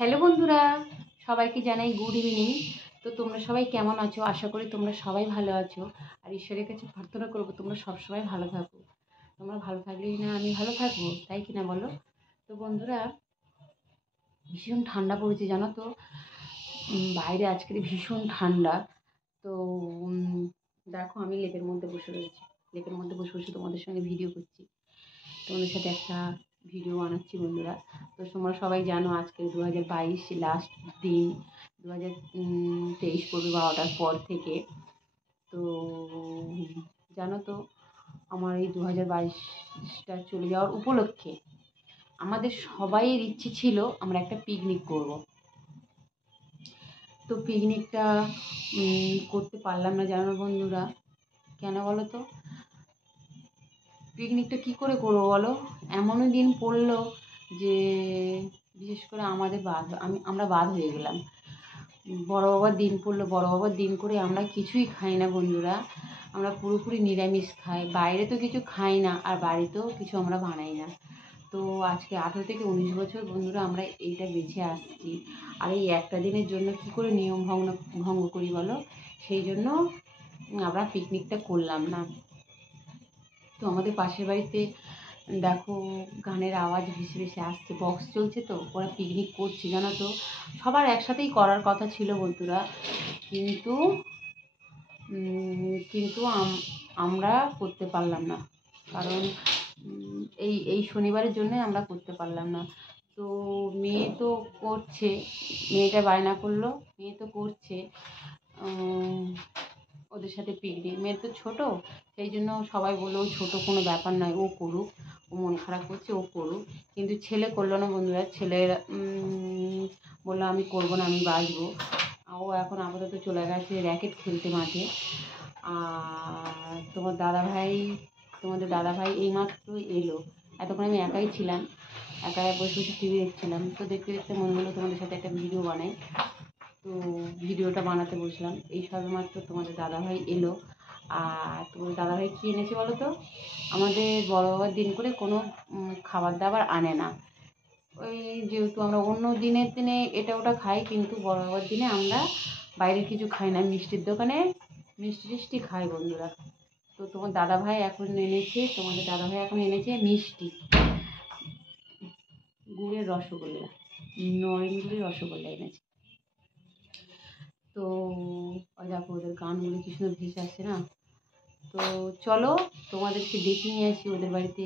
Hello বন্ধুরা, সবাইকে জানাই গুড ইভিনিং। তো তোমরা সবাই কেমন আছো? আশা করি তোমরা সবাই ভালো আছো। আর ঈশ্বরের কাছে প্রার্থনা করবো তোমরা সবসময় ভালো থাকো। তোমরা ভালো থাকলেই না আমি ভালো থাকবো, তাই কিনা বলো? তো বন্ধুরা, ভীষণ ঠান্ডা পড়েছে জানো তো। বাইরে আজকে ভীষণ ঠান্ডা। তো দেখো আমি লেপের মধ্যে বসে রয়েছি। লেপের মধ্যে বসে বসে তোমাদের সঙ্গে ভিডিও করছি। তোমাদের সাথে একটা ভিডিও বানাচ্ছি বন্ধুরা। তো তোমরা সবাই জানো আজকে 2022 লাস্ট দিন। 2023 পড়বে 12টার পর থেকে। তো জানো তো আমার এই 2022টা চলে যাওয়ার উপলক্ষে আমাদের সবাইয়ের ইচ্ছে ছিল আমরা একটা পিকনিক করব। তো পিকনিকটা করতে পারলাম না জানো বন্ধুরা। কেন বলো তো? পিকনিকটা কী করে করবো বলো? এমনই দিন পড়লো যে বিশেষ করে আমাদের আমরা বাদ হয়ে গেলাম। বড় বাবার দিন পড়লো, বড় বাবার দিন করে আমরা কিছুই খাই না বন্ধুরা। আমরা পুরোপুরি নিরামিষ খাই, বাইরে তো কিছু খাই না, আর বাড়িতেও কিছু আমরা বানাই না। তো আজকে 18 থেকে 19 বছর বন্ধুরা আমরা এইটা বেছে আসছি। আর এই একটা দিনের জন্য কী করে নিয়ম ভঙ্গ করি বলো? সেই জন্য আমরা পিকনিকটা করলাম না। তো আমাদের পাশের বাড়িতে দেখো গানের আওয়াজ ভেসে ভেসে আসছে, বক্স চলছে, তো ওরা পিকনিক করছে জানো তো। সবার একসাথেই করার কথা ছিল বন্ধুরা, কিন্তু কিন্তু আমরা করতে পারলাম না। কারণ এই এই শনিবারের জন্য আমরা করতে পারলাম না। তো মেয়ে তো করছে, মেয়েটা বায়না করলো, মেয়ে তো করছে ওদের সাথে পিকনিক। মেয়ে তো ছোটো, সেই জন্য সবাই বললো ও ছোটো, কোনো ব্যাপার নয়, ও করুক, ও মন খারাপ করছে, ও করুক। কিন্তু ছেলে করলো না বন্ধুরা। ছেলের বললো আমি করবো না, আমি বাঁচবো। ও এখন আপাতত চলে গেছে র্যাকেট খেলতে মাঠে। আর তোমাদের দাদাভাই এইমাত্র এলো। এতক্ষণ আমি একাই ছিলাম, একা বসে বসে টিভি দেখছিলাম। তো দেখতে দেখতে মনে হলো তোমাদের সাথে একটা ভিডিও বানাই। তো ভিডিওটা বানাতে বসলাম। এই সবেমাত্র তোমাদের দাদাভাই এলো। আর তোমাদের দাদাভাই কী এনেছে বলো তো? আমাদের বড় বাবার দিন করে কোনো খাবার দাবার আনে না। ওই যেহেতু আমরা অন্য দিনের দিনে এটা ওটা খাই, কিন্তু বড় বাবার দিনে আমরা বাইরের কিছু খাই না, মিষ্টির দোকানে মিষ্টি টিষ্টি খাই বন্ধুরা। তো তোমাদের দাদাভাই এখন এনেছে মিষ্টি, গুড়ের রসগোল্লা, নরেনগুড়ির রসগোল্লা এনেছে। তো দেখো ওদের গানগুলো কি সুন্দর ভেসে আসছে না। তো চলো তোমাদেরকে দেখে নিয়ে আসি ওদের বাড়িতে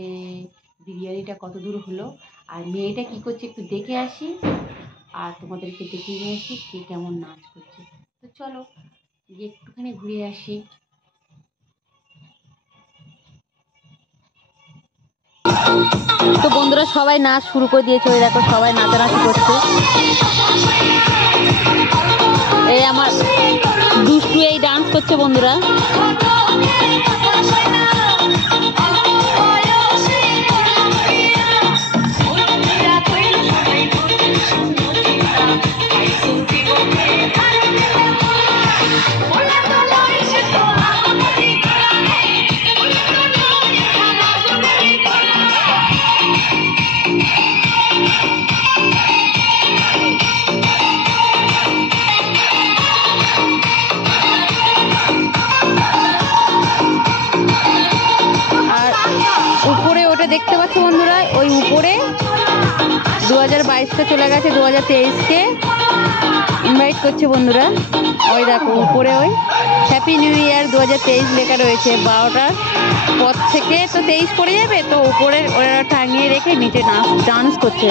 বিরিয়ানিটা কত দূর হলো, আর মেয়েটা কী করছে একটু দেখে আসি, আর তোমাদেরকে দেখে নিয়ে আসি কে কেমন নাচ করছে। তো চলো গিয়ে একটুখানি ঘুরে আসি। তো বন্ধুরা সবাই নাচ শুরু করে দিয়েছে, ওই দেখো সবাই নাচানাচি করছে। এই আমার দুষ্টু এই ডান্স করছে বন্ধুরা। দেখতে পাচ্ছ বন্ধুরা, ওই উপরে 2022টা চলে গেছে, 2023কে ইনভাইট করছে বন্ধুরা। ওই দেখো উপরে ওই হ্যাপি নিউ ইয়ার 2023 লেখা রয়েছে। 12টার পর থেকে তো 23 পড়ে যাবে, তো উপরে ওরা টাঙিয়ে রেখে নিচে ডান্স করছে।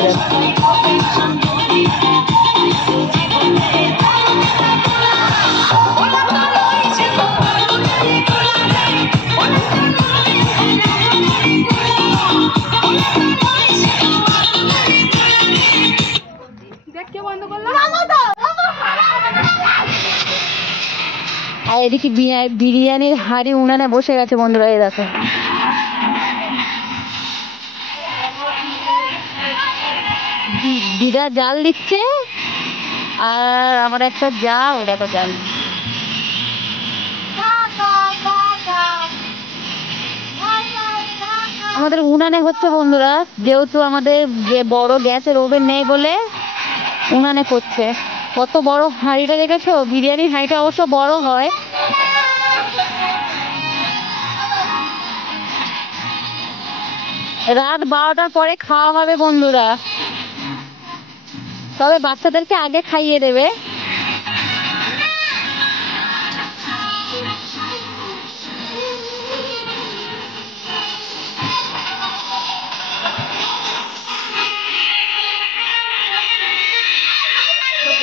আর এদিকে বিরিয়ানির হাঁড়ি উনানে বসে গেছে বন্ধুরা। এই দেখো দিদা জাল দিচ্ছে, আর আমার একটা জাল, দেখো জাল। আমাদের উনানে হচ্ছে বন্ধুরা, যেহেতু আমাদের যে বড় গ্যাসের ওভেন নেই বলে উনানে করছে। কত বড় হাঁড়িটা দেখেছো? বিরিয়ানির হাঁড়িটা অবশ্য বড় হয়। রাত 12টার পরে খাওয়া হবে বন্ধুরা, তবে বাচ্চাদেরকে আগে খাইয়ে দেবে।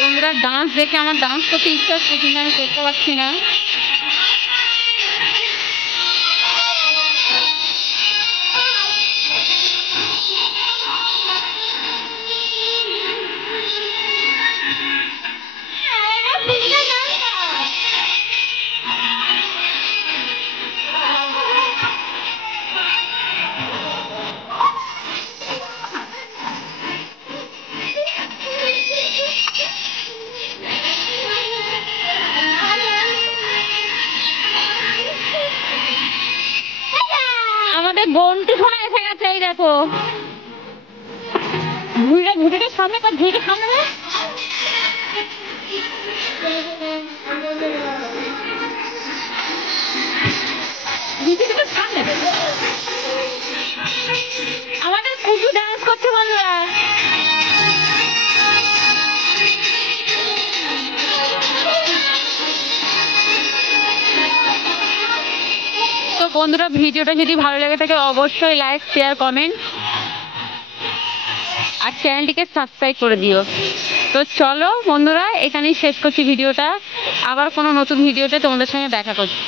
বন্ধুরা ডান্স দেখে আমার ডান্স করতে ইচ্ছা হচ্ছে, কিন্তু আমি করতে পারছি না। আমাদের বন্টু শোনা এসে গেছে, এই দেখো ঘুরেটা সামনে, তার ঘুরে সামনে। আমাদের কুটু ডান্স করছে বন্ধুরা। তো বন্ধুরা ভিডিওটা যদি ভালো লেগে থাকে অবশ্যই লাইক, শেয়ার, কমেন্ট আর চ্যানেলটিকে সাবস্ক্রাইব করে দিও। তো চলো বন্ধুরা, এখানেই শেষ করছি ভিডিওটা। আবার কোনো নতুন ভিডিওতে তোমাদের সঙ্গে দেখা করছি।